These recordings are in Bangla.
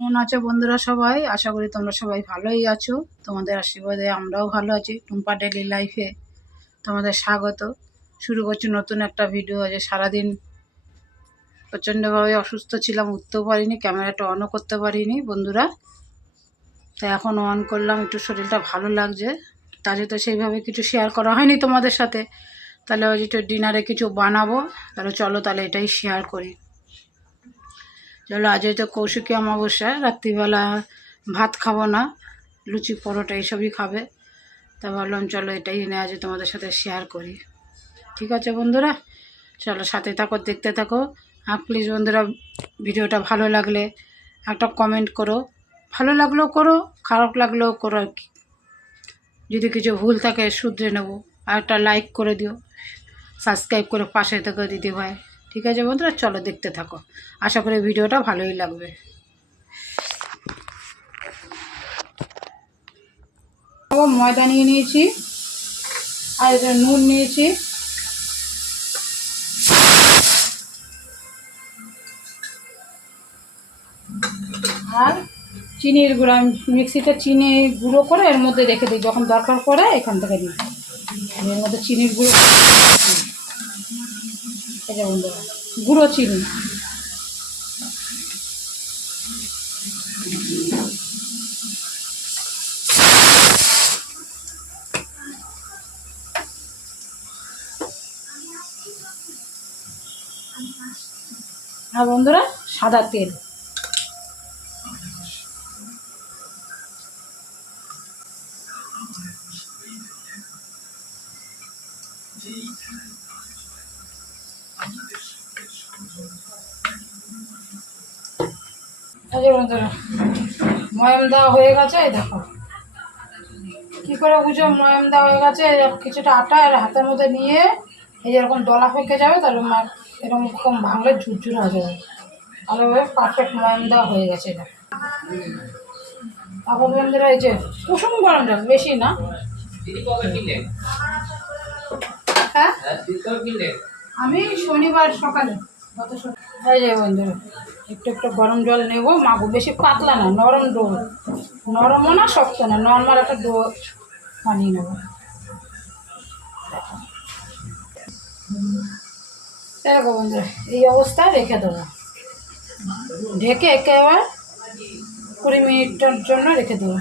কেমন আছো বন্ধুরা সবাই? আশা করি তোমরা সবাই ভালোই আছো। তোমাদের আশীর্বাদে আমরাও ভালো আছি। টুম্পা ডেলি লাইফে তোমাদের স্বাগত। শুরু করছি নতুন একটা ভিডিও আছে সারাদিন প্রচণ্ডভাবে অসুস্থ ছিলাম, উঠতেও পারিনি, ক্যামেরাটা অনও করতে পারিনি বন্ধুরা। তাই এখন অন করলাম, একটু শরীরটা ভালো লাগছে। তাহলে তো সেইভাবে কিছু শেয়ার করা হয়নি তোমাদের সাথে। তাহলে ওই একটু ডিনারে কিছু বানাবো। তাহলে চলো তাহলে এটাই শেয়ার করি। চলো, আজ হয়তো কৌশিকী অমাবস্যা রাত্রিবেলা ভাত খাব না, লুচি, পরোটা, এইসবই খাবে। তা ভাবলাম, চলো, এটাই এনে আজ তোমাদের সাথে শেয়ার করি। ঠিক আছে বন্ধুরা? চলো, সাথে থাকো, দেখতে থাকো। আর প্লিজ বন্ধুরা, ভিডিওটা ভালো লাগলে একটা কমেন্ট করো। ভালো লাগলেও করো, খারাপ লাগলেও করো আর কি। যদি কিছু ভুল থাকে, শুধরে নেব। আর একটা লাইক করে দিও। সাবস্ক্রাইব করে পাশে থেকে দিদি ভাই ঠিক আছে বন্ধুরা? চলো দেখতে থাকো। আশা করি ভিডিওটা ভালোই লাগবে। ময়দা নিয়ে নিয়েছি। আর এটা নুন নিয়েছি। আর চিনির গুঁড়ো মিক্সিতে চিনি গুঁড়ো করে এর মধ্যে রেখে দিই। যখন দরকার পড়ে এখান থেকে দিই। এর মধ্যে চিনির গুঁড়ো গুঁড়ো চিনি। আর বন্ধুরা সাদা তেল। যে বন্ধুরা ময়াম দেওয়া হয়ে গেছে এই দেখো। কী করে বুঝো ময়াম দেওয়া হয়ে গেছে কিছুটা আটা এর হাতের মধ্যে নিয়ে এই যেরকম দলা ফেঁকে যাবে তাহলে মা- এরকম কম ভাঙলে ঝুরঝুর হয়ে যাবে। তাহলে পারফেক্ট ময়াম দেওয়া হয়ে গেছে এটা তারপর বন্ধুরা এই যে কুসুম গরম জল বেশি না? কবে কিনলেন হ্যাঁ আমি শনিবার সকালে, গত এই বন্ধুরা একটু একটু গরম জল নেব। মাগু বেশি পাতলা না, নরম ডো নরমও না, শক্ত না নর্মাল একটা ডো বানিয়ে নেব। দেখো বন্ধুরা এই অবস্থায় রেখে দেবো ঢেকে একেবারে কুড়ি মিনিটের জন্য রেখে দেবো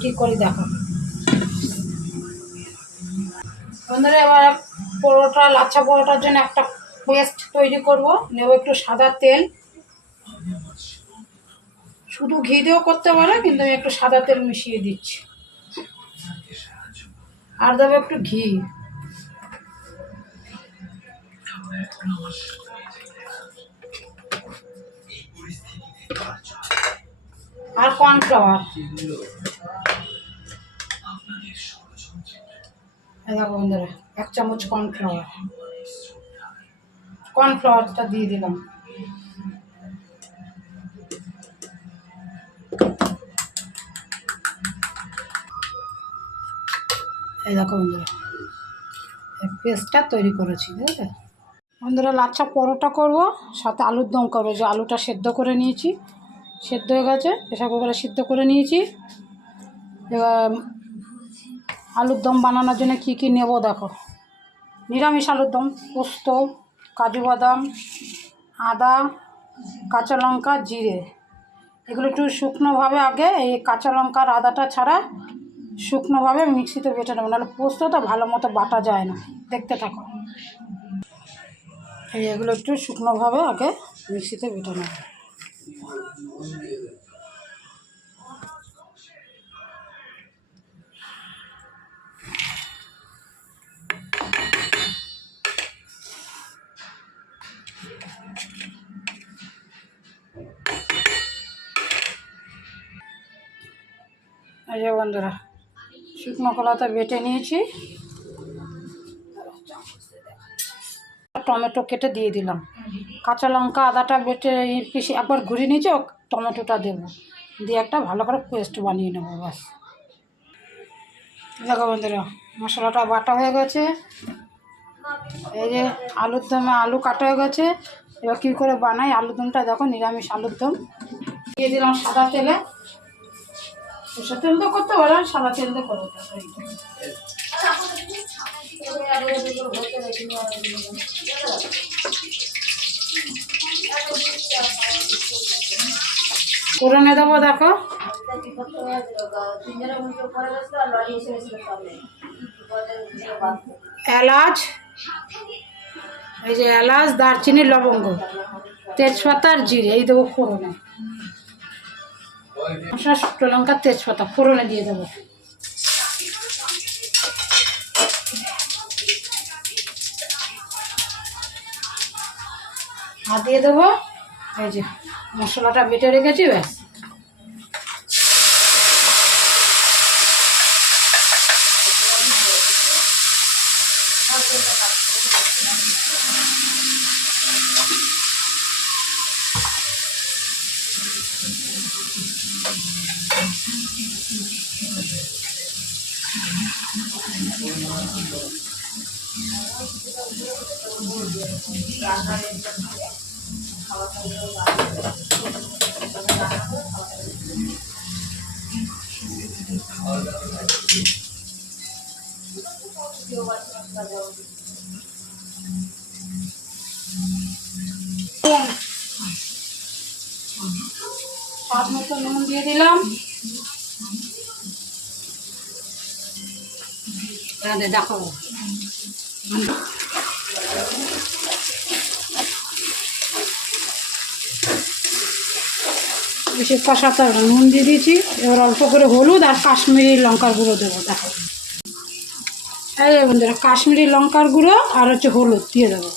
কী করি দেখো। বন্ধুরা, এবার পরোটা, লাচ্ছা পরোটার জন্য একটা পেস্ট তৈরি করব। নেব একটু সাদা তেল। শুধু ঘি দিয়েও করতে পারে, কিন্তু আমি একটু সাদা তেল মিশিয়ে দিচ্ছি। আর দেবো একটু ঘি। আর কর্নফ্লাওয়ার দেখো বন্ধুরা, এক চামচ কর্নফ্লাওয়ার কর্নফ্লাওয়ারটা দিয়ে দিলাম। এই দেখো বন্ধুরা পেস্টটা তৈরি করেছি, বুঝলে? বন্ধুরা, লাচ্ছা পরোটা করব, সাথে আলুর দম করব। যে আলুটা সেদ্ধ করে নিয়েছি, সেদ্ধ হয়ে গেছে প্রেশার কুকারে সিদ্ধ করে নিয়েছি। এবার আলুর দম বানানোর জন্য কী কী নেব দেখো। নিরামিষ আলুর দম, পোস্ত, কাজু বাদাম, আদা, কাঁচা লঙ্কা, জিরে। এগুলো একটু শুকনোভাবে আগে এই কাঁচা লঙ্কা আর আদাটা ছাড়া শুকনোভাবে মিক্সিতে বেটে নেব, নাহলে পোস্তটা ভালো মতো বাটা যায় না। দেখতে থাকো। এই এগুলো একটু শুকনোভাবে আগে মিক্সিতে বেটে নেব। এই যে বন্ধুরা, শুকনো কলাটা বেটে নিয়েছি। টমেটো কেটে দিয়ে দিলাম। কাঁচা লঙ্কা আদাটা বেটে পিসি একবার ঘুরিয়ে নিয়েছি টমেটোটা দেবো। দিয়ে একটা ভালো করে পেস্ট বানিয়ে নেব, ব্যাস। দেখো বন্ধুরা, মশলাটা বাটা হয়ে গেছে। এই যে আলুর দমে আলু কাটা হয়ে গেছে। এবার কী করে বানাই? আলুর দমটা দেখো, নিরামিষ আলুর দম। দিয়ে দিলাম সাদা তেলে। সরষের তেল তো করতে পারো সাদা তেল দিয়ে করো। ফোড়নে দেবো দেখো এলাচ, এই যে এলাচ, দারচিনি, লবঙ্গ, তেজপাতা আর জিরে, এই দেবো ফোড়নে মশলা শুকনো লঙ্কা, তেজপাতা ফোড়নে দিয়ে দেবো। আর দিয়ে দেবো। এই যে মশলাটা বেটে রেখেছি, ব্যাস। দিলাম। দেখো। বেশি কষাতে হবে নুন দিয়ে দিয়েছি। এবার অল্প করে হলুদ আর কাশ্মীরি লঙ্কার গুঁড়ো দেবো, দেখো। এই যে বন্ধুরা, কাশ্মীরি লঙ্কার গুঁড়ো আর হচ্ছে হলুদ দিয়ে দেবো।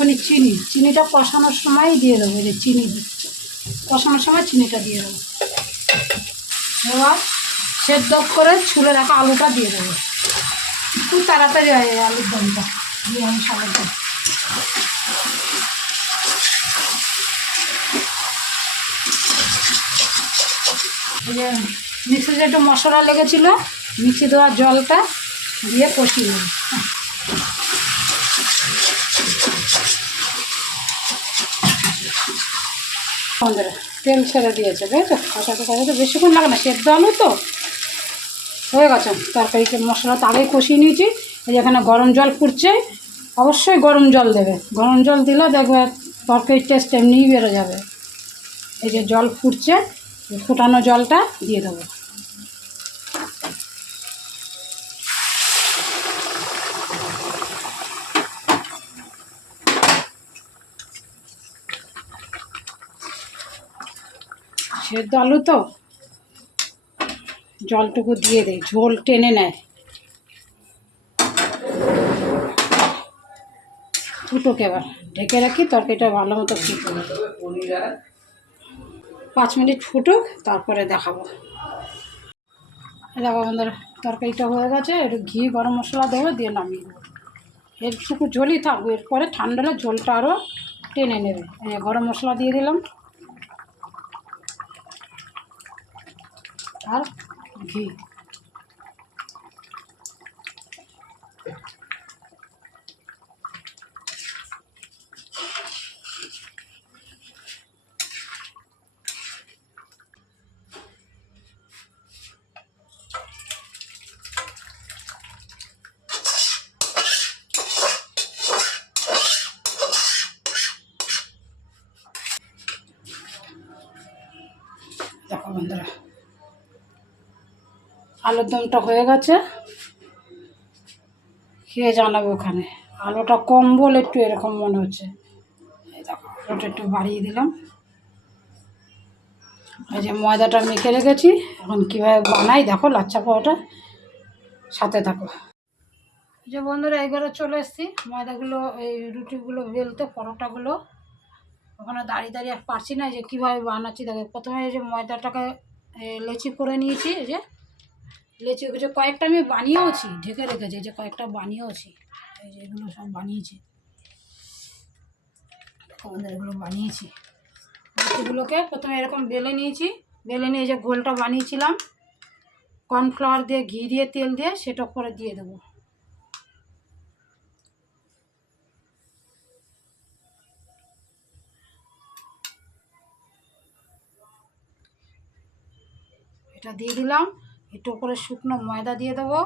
একটুখানি চিনি, চিনিটা কষানোর সময় দিয়ে দেবো যে চিনি দিচ্ছে। কষানোর সময় চিনিটা দিয়ে দেবো। এবার সেদ্ধ করে ছুলে রাখা আলুটা দিয়ে দেবো। খুব তাড়াতাড়ি হয় আলুর দমটা আলুর দম এই যে মিক্সিতে একটু মশলা লেগেছিলো, মিক্সি দেওয়ার জলটা দিয়ে কষিয়ে বন্ধুরা তেল ছেড়ে দিয়েছে বুঝেছ কষাতে কষাতে বেশিক্ষণ লাগে না, সেদ্ধ আলু তো? হয়ে গেছে। তরকারিকে মশলা তো আগেই কষিয়ে নিয়েছি। এই যেখানে গরম জল ফুটছে, অবশ্যই গরম জল দেবে। গরম জল দিলে দেখবে তরকারির টেস্ট এমনিই বেরো যাবে। এই যে জল ফুটছে, ফুটানো জলটা দিয়ে দেবো। সেদ্ধ আলু তো। জলটুকু দিয়ে দেয় ঝোল টেনে নেয়। ফুটুক এবার ঢেকে রাখি, তরকারিটা ভালো মতো ফুটুক পাঁচ মিনিট ফুটুক, তারপরে দেখাবো। দেখো বন্ধুরা, তরকারিটা হয়ে গেছে, একটু ঘি, গরম মশলা দেবো, দিয়ে নামিয়ে দেবো এরটুকু ঝোলই থাকব এরপরে ঠান্ডা ঝোলটা আরও টেনে নেবে। গরম মশলা দিয়ে দিলাম। আর ঘি দেখো বন্ধুরা আলুর দমটা হয়ে গেছে। খেয়ে জানাবে ওখানে। আলুটা কম বলে একটু এরকম মনে হচ্ছে। আলুটা একটু বাড়িয়ে দিলাম। এই যে ময়দাটা মেখে রেখেছি। এখন কীভাবে বানাই দেখো লাচ্চা পাওয়াটা সাথে থাকো। যে বন্ধুরা, এবারে চলে এসেছি। ময়দাগুলো, এই রুটিগুলো বেলতে, পরোটাগুলো। ওখানে দাঁড়িয়ে দাঁড়িয়ে পারছি না যে কীভাবে বানাচ্ছি। দেখো, প্রথমে এই যে ময়দাটাকে লেচি করে নিয়েছি, এই যে। লেচি যে কয়েকটা আমি বানিয়েওছি, ঢেকে রেখেছি যে কয়েকটা বানিয়েওছি। এই যে এগুলো সব বানিয়েছি। আমাদের এগুলো বানিয়েছি। এগুলোকে প্রথমে এরকম বেলে নিয়েছি, বেলে নিয়ে যে গোলটা বানিয়েছিলাম। কর্নফ্লাওয়ার দিয়ে, ঘি দিয়ে, তেল দিয়ে সেটা করে দিয়ে দেবো। এটা দিয়ে দিলাম। একটু করে শুকনো ময়দা দিয়ে দেবো।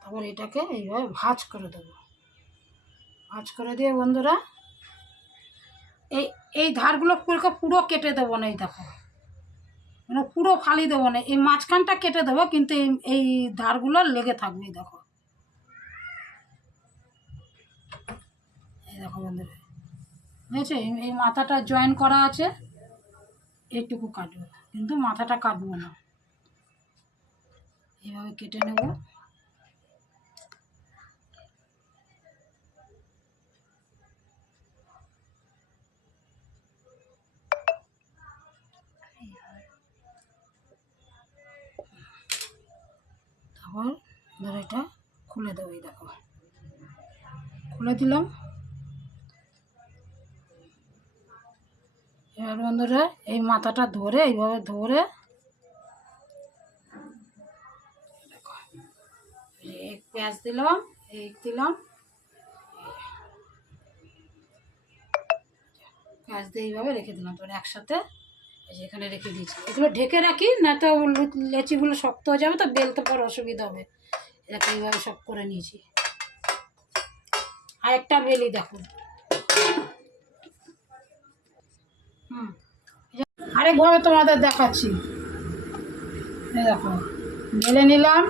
তারপর এটাকে এইভাবে ভাজ করে দেবো। ভাজ করে দিয়ে বন্ধুরা, এই এই ধারগুলো পুরো পুরো কেটে দেবো না, এই দেখো। মানে পুরো ফালি দেবো না, এই মাঝখানটা কেটে দেবো, কিন্তু এই এই ধারগুলো লেগে থাকবে দেখো। এই দেখো বন্ধুরা। বুঝেছ? এই এই মাথাটা জয়েন করা আছে, এইটুকু কাটবো। কিন্তু মাথাটা কাটবো না। এইভাবে কেটে নেব। তারপর ধরো এটা খুলে দেবো, এই দেখো। খুলে দিলাম। এবার বন্ধুরা, এই মাথাটা ধরে, এইভাবে ধরে। পেঁয়াজ দিলাম এক দিলাম। পেঁয়াজ দিয়ে এইভাবে রেখে দিলাম তারপরে একসাথে। এখানে রেখে দিয়েছি। এগুলো ঢেকে রাখি, না তো লেচিগুলো শক্ত হয়ে যাবে, তো বেলতে পর, অসুবিধা হবে। এটাকে এইভাবে সব করে নিয়েছি। আর একটা বেলি দেখো। আরেকভাবে তোমাদের দেখাচ্ছি। দেখো বেলে নিলাম,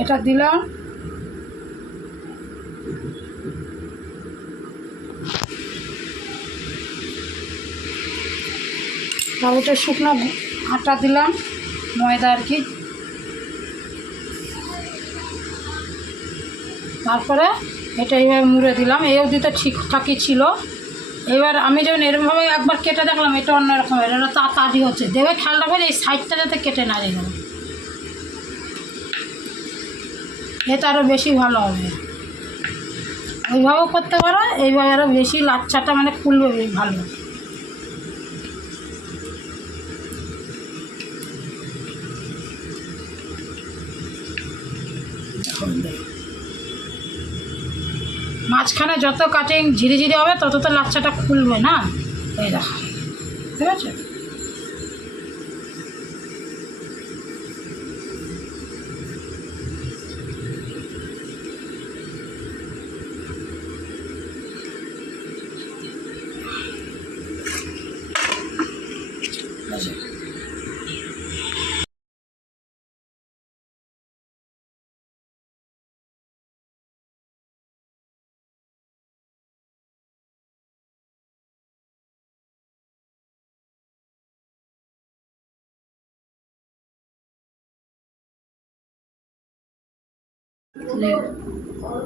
এটা দিলাম। তারপরে শুকনো আটা দিলাম, ময়দা আর কি। তারপরে এটা এইভাবে মুড়ে দিলাম এই অবধি তো ঠিকঠাকই ছিল। এবার আমি যখন এরমভাবে একবার কেটে দেখলাম, এটা অন্যরকম এটা তাড়াতাড়ি হচ্ছে। দেবে খেয়াল রাখবেন এই সাইডটা যাতে কেটে না দেবে এটা আরও বেশি ভালো হবে। ওইভাবেও করতে পারো, এইভাবে আরও বেশি লাচ্ছাটা মানে খুলবে ভালো। মাঝখানে যত কাটিং ঝিরি ঝিরি হবে তত তো লাচ্ছাটা খুলবে না? এই দেখো। ঠিক আছে? এই যে।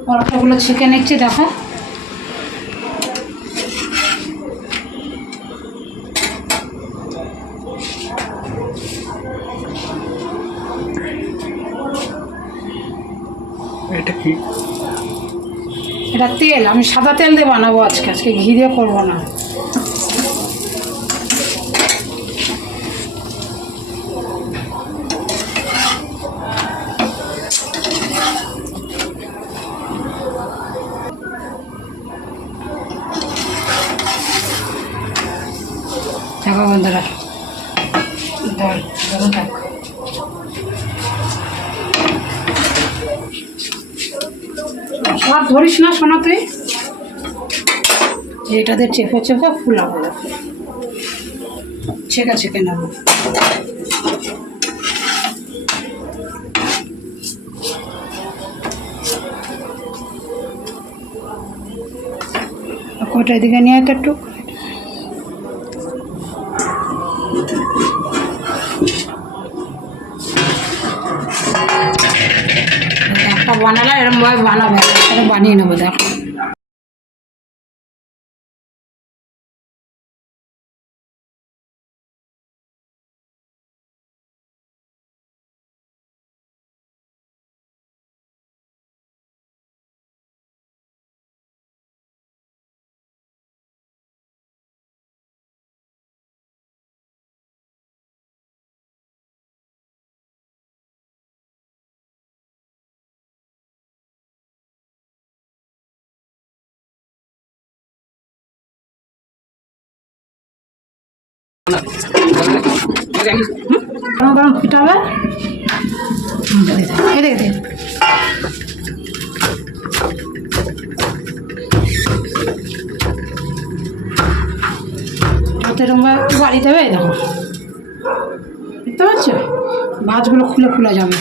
পরোটাগুলো ছেঁকে নিচ্ছি দেখো। এটা কি? এটা তেল আমি সাদা তেল দিয়ে বানাবো আজকে আজকে ঘি দিয়ে করব না দেখো বন্ধুরা ধর ধরো থাক সব ধরিস না শোনা তুই এটাতে চেপে চেপে ফুলাবো ছেঁকা ছেঁকে নেব কটা দিকে নিয়ে একটু। একটা বানালে এরকমভাবে বানাবে বানিয়ে নেব, দেখো। গরম গরম ফিটাবে এই বাড়ি দেবে দেখো দেখতে পাচ্ছ ভাঁজগুলো খুলে খুলে যাবে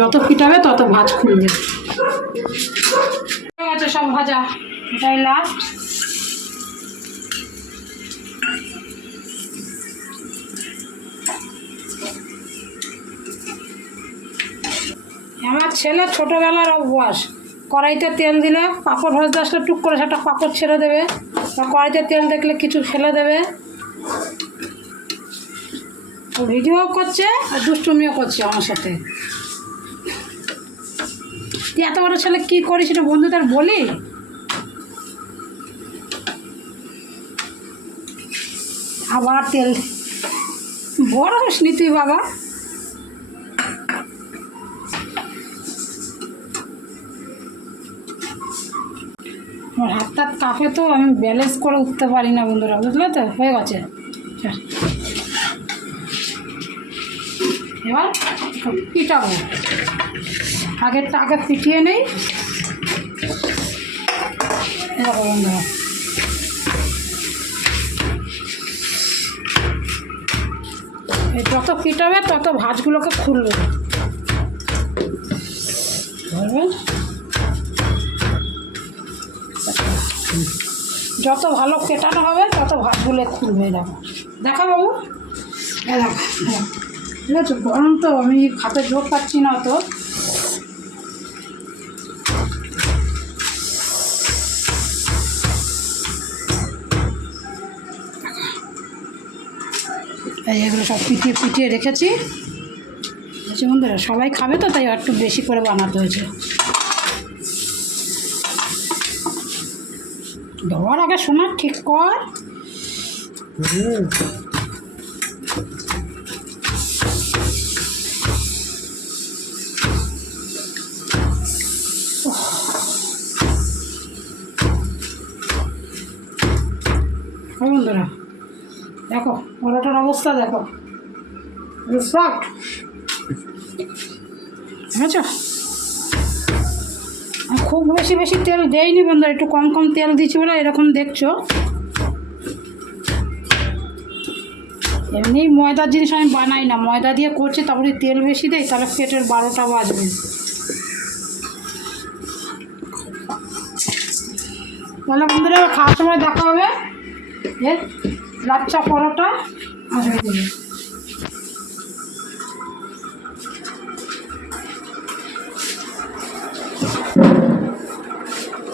যত ফিটাবে তত ভাঁজ খুলবে। আছে সব ভাজা। এটাই লাস্ট আমার ছেলে ছোটোবেলার অভ্যাস। কড়াইতে তেল দিলে পাঁপড় ভাজতে আসলে টুক করে সেটা পাঁপড় ছেড়ে দেবে। বা কড়াইতে তেল দেখলে কিছু ফেলে দেবে। ভিডিও করছে আর দুষ্টুমিও করছে আমার সাথে। তুই এত বড় ছেলে কী করিস এটা বন্ধুদের বলি? আবার তেল। বড় হসনি তুই বাবা। আমার কাঁপে তো, আমি ব্যালেন্স করে উঠতে পারি না বন্ধুরা, বুঝলে তো? হয়ে গেছে। এবার পিটাবো। আগেরটা আগে পিটিয়ে নেই। বন্ধুরা। যত পিটাবে, তত ভাজগুলোকে খুলবে। যত ভালো কেটানো হবে, তত ভাতগুলো খুলবে দেখো দেখা বাবু? হ্যাঁ দেখো ঠিক আছে, গরম তো, আমি হাতে জোর পাচ্ছি না তো এই এগুলো সব পিটিয়ে পিটিয়ে রেখেছি। বলছি বন্ধুরা, সবাই খাবে তো? তাই একটু বেশি করে বানাতে হয়েছে। দেওয়ার আগে শোনা, ঠিক কর। অবস্থা দেখো। খুব বেশি বেশি তেল দেইনি বন্ধু একটু কম কম তেল দিচ্ছি বলে এরকম দেখছ। এমনি ময়দার জিনিস আমি বানাই না। ময়দা দিয়ে করছি, তারপরে তেল বেশি দেয় তাহলে পেটের বারোটা বাজবে। তাহলে বন্ধুরা খাওয়ার সময় দেখা হবে। লাচ্চা পরোটা। যে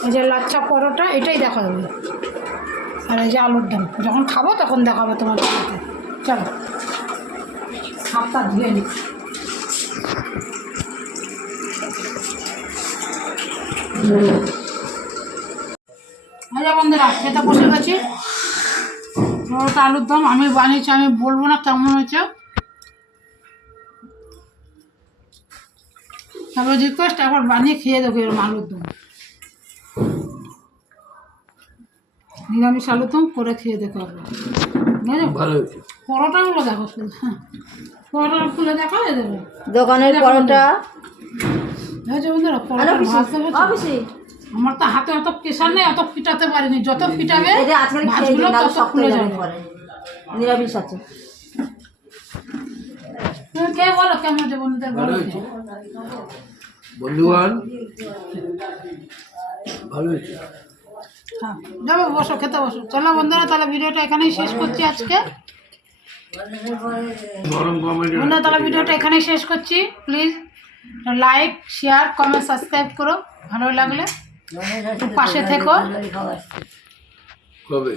এই যে লাচ্চা পরোটা, এটাই দেখা যাবে। আর এই যে আলুর দম। যখন খাব তখন দেখাবো তোমার সাথে চলো। হাতটা ধুয়ে নি। বন্ধুরা, খেতে বসে গেছি। পরোটা আলুর দম আমি বানিয়েছি আমি বলব না কেমন হয়েছে। তবে রিকোয়েস্ট একবার বানিয়ে খেয়ে দেবো এরকম আলুর দম। নিরামিষ আলুর দম করে খেয়ে দেখো? ভালো পরোটাগুলো দেখো শুধু। হ্যাঁ পরোটা খুলে দেখো এ দেবো দোকানের পরোটা। হয়েছে বন্ধুরা পরোটা ভাজতে আমার তো হাতে অত প্রেশার নেই অত ফিটাতে পারিনি। যত ফিটাবে ভাঁজগুলো তত খুলে যাবে নিরামিষ আছে। কে বলো কেমন হয়েছে বন্ধুদের ভালো বলো বন্ধুগণ ভালো হয়েছে? হ্যাঁ যাব বসো খেতে বসো। চলো বন্ধুরা তাহলে ভিডিওটা এখানেই শেষ করছি আজকে। বন্ধুরা তাহলে ভিডিওটা এখানেই শেষ করছি। Please like share comment subscribe করো। ভালো লাগলে। পাশে থেকো। কবে?